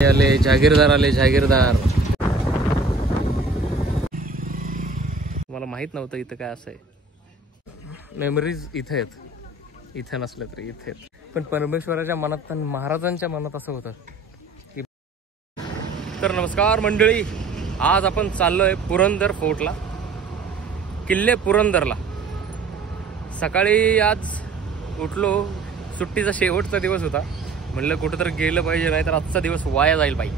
आले जागीरदार आले जागीरदार. मला माहित नव्हतं इथं काय असं आहे. मेमरीज इथे आहेत, इथे नसले तरी इथे आहेत. पण परमेश्वराच्या मनात आणि महाराजांच्या मनात असं होतं की. तर नमस्कार मंडळी, आज आपण चाललोय पुरंदर फोर्टला, किल्ले पुरंदरला. सकाळी आज उठलो, सुट्टीचा शेवटचा दिवस होता, म्हणलं कुठं तर गेलं पाहिजे, नाही तर आजचा दिवस वाया जाईल बाई.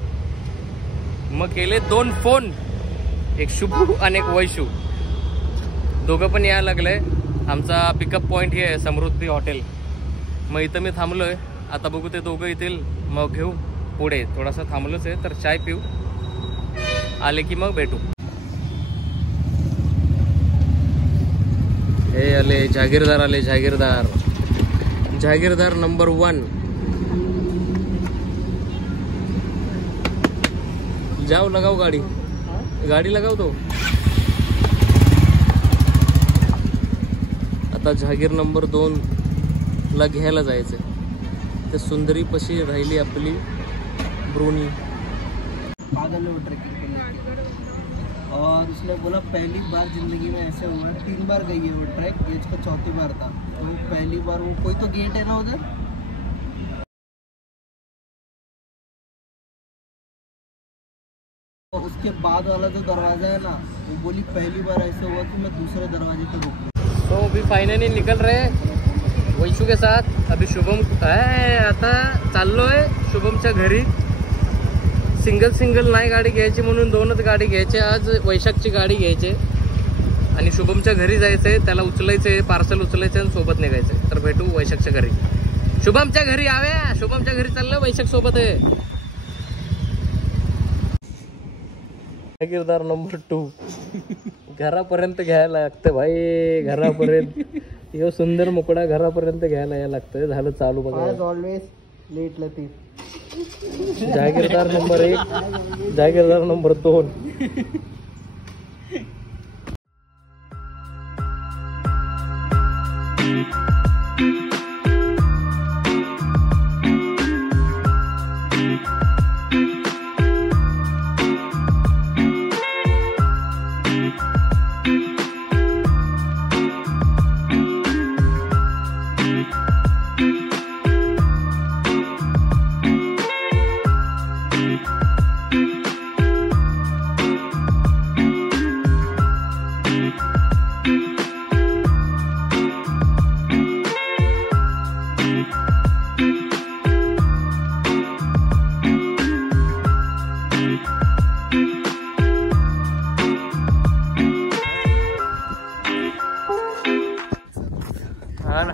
मग केले 2 फोन, एक शुभू आणि एक वैशू. दोघं पण यायला लागले. आमचा पिकअप पॉईंट हे आहे समृद्धी हॉटेल. मग इथं मी थांबलोय. आता बघू ते दोघं येतील मग घेऊ पुढे. थोडासा थांबलोच आहे तर चाय पिऊ, आले की मग भेटू. हे आले जागीरदार आले जागीरदार. जागीरदार नंबर 1. जाओ लगाओ गाड़ी, गाड़ी लगाओ तो. आता जहागीर नंबर 2 ला घ्यायला जायचंय. ते सुंदरी पशी राहिली आपली ब्रुनी. पागल है वो ट्रैकिंग के लिए, और उसने बोला पहली बार जिंदगी में ऐसे हुआ है. 3 बार गई है वो ट्रैक, ये इसका 4थी बार था. तो पहली बार वो कोई तो गेट है ना उधर, तो उसके बाद वाला जो दरवाजा है ना, वो बोली पहली बार ऐसे हुआ कि मैं दूसरे दरवाजे पे रुक. तो अभी फाइनली निकल रहे वैशू के साथ. अभी शुभम है, आता चाललोय शुभमच्या घरी. सिंगल नाही गाडी घ्यायची म्हणून 2च गाडी घ्यायची. आज वैशाखची गाडी घ्यायची आणि शुभमच्या घरी जायचंय. त्याला उचलायचंय, पार्सल उचलायचं आणि सोबत निघायचंय. तर भेटू वैशाखच्या घरी. शुभमच्या घरी यावे, शुभमच्या घरी चाललं, वैशाख सोबत आहे. जागीरदार नंबर 2 घरापर्यंत घ्यायला लागतं भाई, घरापर्यंत. यो सुंदर मुकडा घरापर्यंत घ्यायला यायला लागतं. झालं चालू बघा. ऑलवेज लेट लतीफ. जागीरदार नंबर 1, जागीरदार नंबर 2.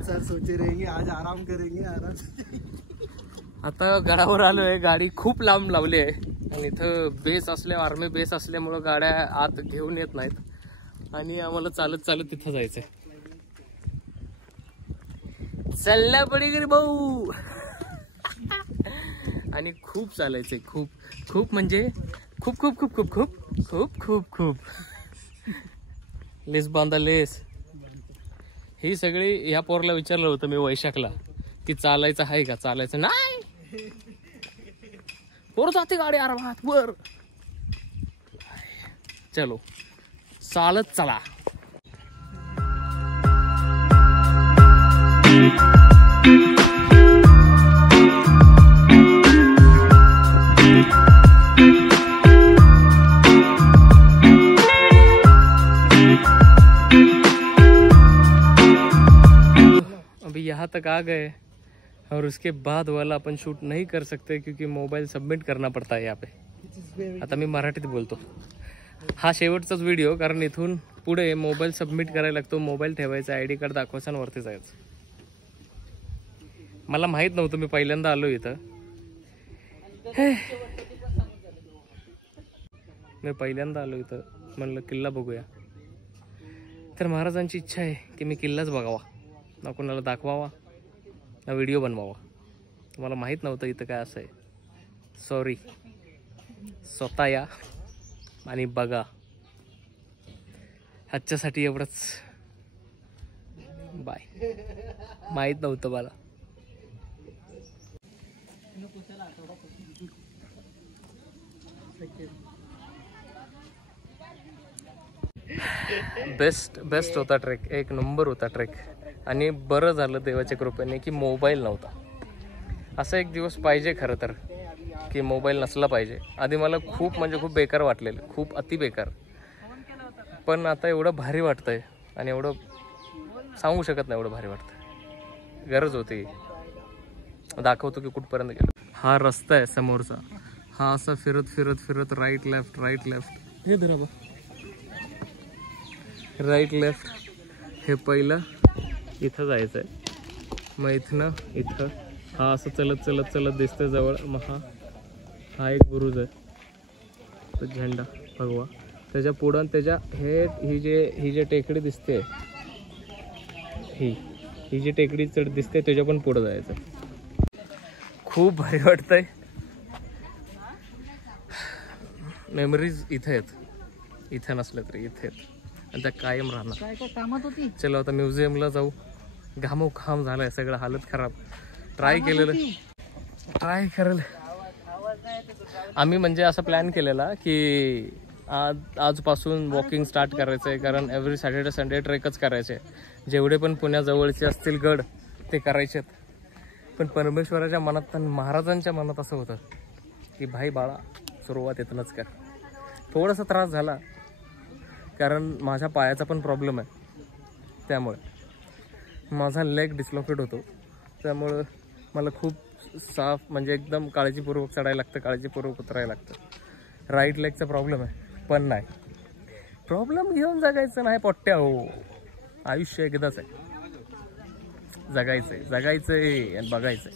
सर सोचे रहेंगे आज आराम करेंगे, आराम. आता गडावर आलोय. गाडी खूप लांब लावली आहे आणि इथं बेस असल्या, आर्मी बेस असल्यामुळं गाड्या आत घेऊन येत नाहीत आणि आम्हाला चालत चालत तिथं जायचंय. चालला पडेल भाऊ. आणि खूप चालायचंय, खूप खूप म्हणजे खूप खूप खूप खूप खूप खूप खूप खूप. लेस बांधा लेस. ही सगळी ह्या पोरला विचारलं होतं मी वैशाखला की चालायचं आहे का. चालायचं नाही, पोर जाते गाडी आरामात वर. चलो चालत चला. यहाँ तक आ गए और उसके बाद वाला अपन शूट नहीं कर सकते क्योंकि मोबाईल सबमिट करना पड़ता है यहाँ पे. आता मी मराठीत बोलतो. हा शेवटचाच व्हिडिओ, कारण इथून पुढे मोबाईल सबमिट करायला लागतो. मोबाईल ठेवायचा, ID कार्ड दाखवायचं आणि वरती जायचं. मला माहित नव्हतं, मी पहिल्यांदा आलो इथं. मी पहिल्यांदा आलो इथं, म्हणलं किल्ला बघूया. तर महाराजांची इच्छा आहे की मी किल्लाच बघावा, ना कोणाला दाखवावा ना व्हिडिओ बनवावा. मला माहीत नव्हतं इथं काय असं आहे. सॉरी. स्वतः या आणि बघा. आजच्यासाठी एवढंच. बाय. माहीत नव्हतं मला. बेस्ट होता ट्रेक, एक नंबर होता ट्रेक. आणि बरं झालं देवाच्या कृपेने की मोबाईल नव्हता. असा एक दिवस पाहिजे खरं तर की मोबाईल नसला पाहिजे. आधी मला खूप म्हणजे खूप बेकार वाटलेलं, खूप अति बेकार. पण आता एवढं भारी वाटतंय आणि एवढं सांगू शकत नाही एवढं भारी वाटतंय. गरज होती. दाखवतो की कुठपर्यंत गेलो. हा रस्ता आहे समोरचा, हा असा फिरत फिरत फिरत राईट लेफ्ट हे धरा बा, राईट लेफ्ट. हे पहिलं इथं जायचं आहे, मग इथनं इथं हा असं चलत चलत चलत दिसतं जवळ. मग हा एक बुरुज आहे, तो झेंडा भगवा. त्याच्या पुढं त्याच्या ही जी टेकडी दिसते, ही जी टेकडी चढ दिसते त्याच्या पण पुढं जायचं. खूप भारी वाटतंय. मेमरीज इथे आहेत, इथे नसल्या तरी इथे आहेत आणि त्या कायम राहणार. काय काय कामात होती? चलो आता म्युझियमला जाऊ. घामोघाम झालाय सगळं, हालत खराब. ट्राय करेल आम्ही. म्हणजे असं प्लॅन केलेला की आजपासून वॉकिंग स्टार्ट करायचं आहे, कारण एव्हरी सॅटर्डे संडे ट्रेकच करायचे. जेवढे पण पुण्याजवळचे असतील गड ते करायचे. पण परमेश्वराच्या मनात आणि महाराजांच्या मनात असं होतं की भाई बाळा सुरुवात इथूनच कर. थोडासा त्रास झाला कारण माझ्या पायाचा पण प्रॉब्लेम आहे, त्यामुळे माझा लेग डिस्लोकेट होतो. त्यामुळं मला खूप साफ म्हणजे एकदम काळजीपूर्वक चढायला लागतं, काळजीपूर्वक उतरायला लागतं. राईट लेगचा प्रॉब्लेम आहे, पण नाही प्रॉब्लेम घेऊन जगायचं नाही पोट्ट्या हो. आयुष्य एकदाच आहे, जगायचंय आणि बघायचंय.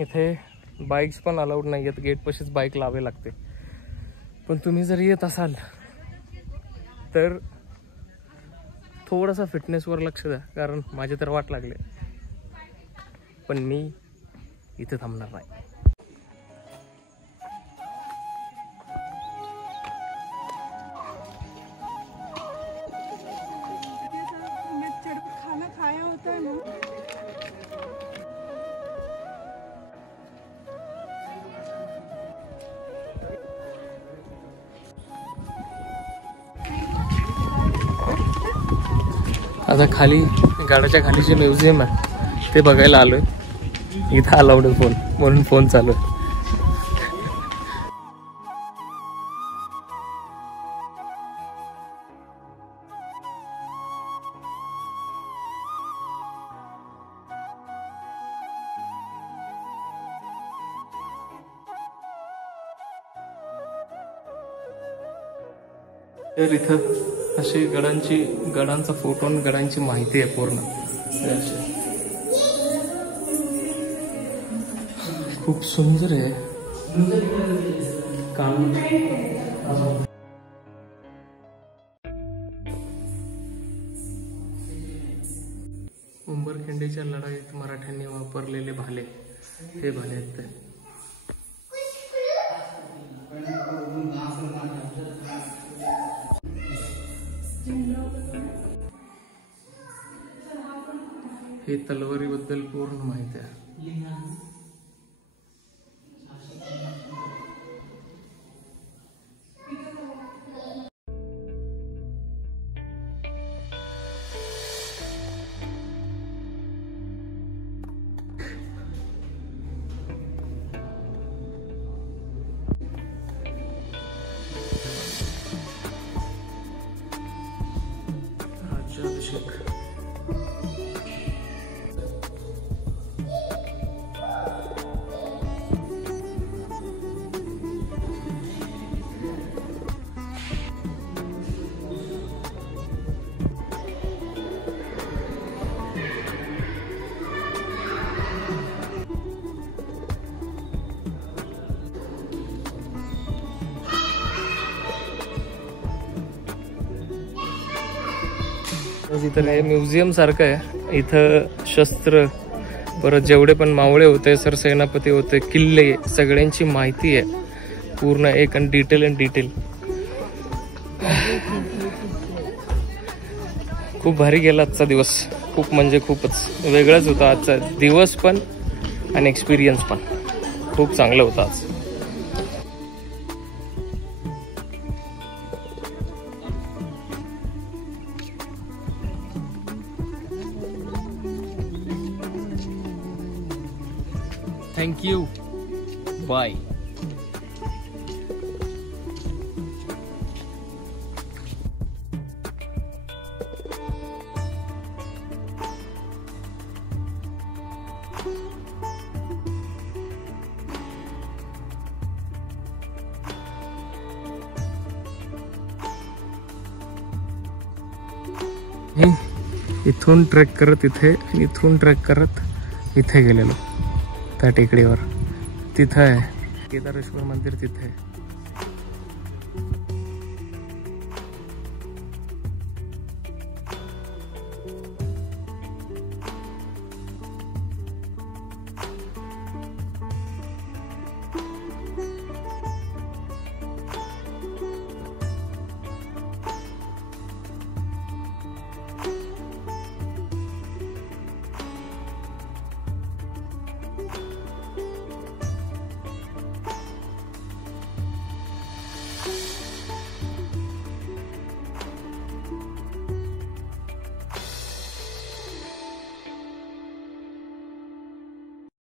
इथे बाईक्स पण अलाउड नाही आहेत, गेटपाशीच बाईक लावावी लागते. पण तुम्ही जर येत असाल तर थोडासा फिटनेसवर लक्ष द्या, कारण माझी तर वाट लागली. पण मी इथे थांबणार नाही. खाना खाया होता है ना. आता खाली गाड्याच्या खाली जे म्युझियम आहे ते बघायला आलोय. इथं अलाउड आहे फोन, म्हणून फोन चालू आहे. तर इथं अशी गडांचा फोटो आणि गडांची माहिती आहे पूर्ण. खूप सुंदर आहे काम. उंबरखिंडीच्या लढाईत मराठ्यांनी वापरलेले भाले, हे भाले आहेत ते. हे तलवारीबद्दल पूर्ण माहिती आहे. राज्याभिषेक. इथं हे म्युझियम सारखं आहे. इथं शस्त्र, परत जेवढे पण मावळे होते, सरसेनापती होते, किल्ले, सगळ्यांची माहिती आहे पूर्ण, एक आणि डिटेल. खूप भारी गेला आजचा दिवस. खूप म्हणजे खूपच वेगळाच होता आजचा दिवस पण आणि एक्सपिरियन्स पण खूप चांगलं होतं आज. थँक्यू. बाय. इथून ट्रेक करत इथे आणि इथून ट्रेक करत इथे गेलेलो त्या टेकडीवर. तिथं आहे केदारेश्वर मंदिर तिथे.